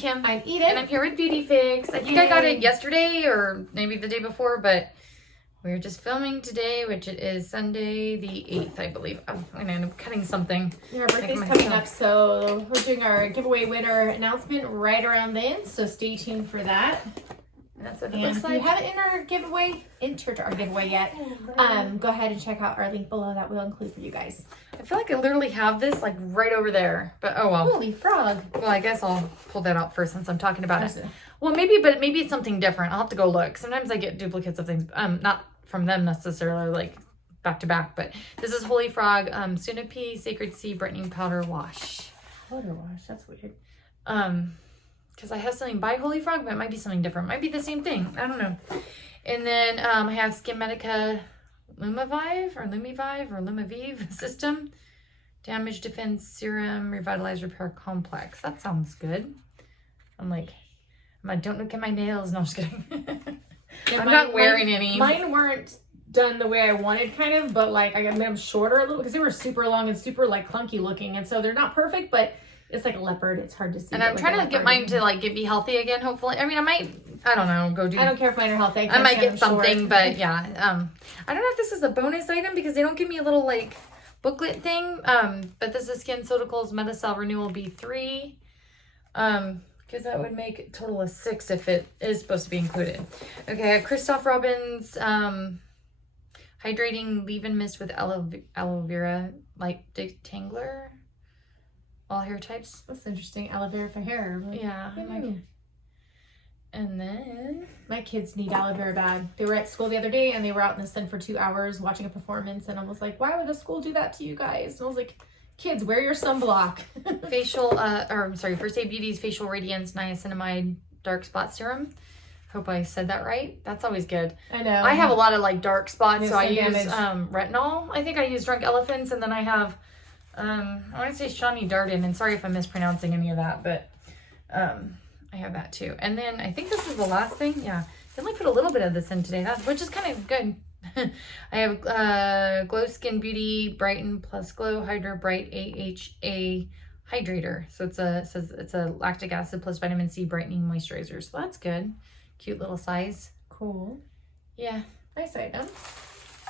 Kim. I'm Edith. And I'm here with Beautyfix. I think I got it yesterday or maybe the day before, but we're just filming today, which it is Sunday the 8th, I believe. Oh, I'm gonna end up cutting something. Yeah, our birthday's coming up, so we're doing our giveaway winner announcement right around then, so stay tuned for that. And that's what it And looks if like. you haven't entered our giveaway yet, go ahead and check out our link below that we'll include for you guys. I feel like I literally have this like right over there, but oh well. Holy frog. Well, I guess I'll pull that out first since I'm talking about it. Well, maybe it's something different. I'll have to go look. Sometimes I get duplicates of things, not from them necessarily, like back to back, but this is Holy Frog, Sunapi Sacred Sea Brightening Powder Wash. Powder wash, that's weird. Because I have something by Holy Frog, but it might be something different. Might be the same thing. I don't know. And then I have Skin Medica Lumivive or Lumivive System. Damage Defense Serum Revitalize Repair Complex. That sounds good. Don't look at my nails. No, I'm just kidding. Yeah, I'm not wearing any. Mine weren't done the way I wanted, kind of, but like I made them shorter a little because they were super long and super like clunky looking, and so they're not perfect, but it's like a leopard. It's hard to see. And I'm trying to get mine to like be healthy again. Hopefully, I mean, I don't know, go do. I don't care if mine are healthy. I might get something, but yeah. I don't know if this is a bonus item because they don't give me a little like booklet thing. But this is Skin Soticals Metacell Renewal B3. Because that would make a total of 6 if it is supposed to be included. Okay, Christoph Robin's Hydrating Leave-In Mist with Aloe Vera Light Detangler. All hair types. That's interesting. Aloe vera for hair. Yeah. And then my kids need aloe vera bad. They were at school the other day and they were out in the sun for 2 hours watching a performance, and I was like, why would a school do that to you guys? And I was like, kids, wear your sunblock. First Aid Beauty's Facial Radiance Niacinamide Dark Spot Serum. Hope I said that right. That's always good. I know. I have a lot of like dark spots, so I use damage. retinol. I think I use Drunk Elephants, and then I have I want to say Shani Darden, and sorry if I'm mispronouncing any of that, but I have that too. And then I think this is the last thing. Yeah, I only put a little bit of this in today, which is kind of good. I have Glow Skin Beauty Brighten Plus Glow Hydra Bright AHA Hydrator. So it's a lactic acid plus vitamin C brightening moisturizer. So that's good. Cute little size. Cool. Yeah. Nice item.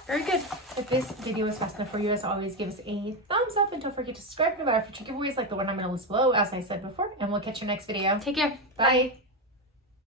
Very good. If this video was fast enough for you, as always, give us a thumbs up and don't forget to subscribe for our future giveaways like the one I'm going to list below, as I said before. And we'll catch you next video. Take care. Bye.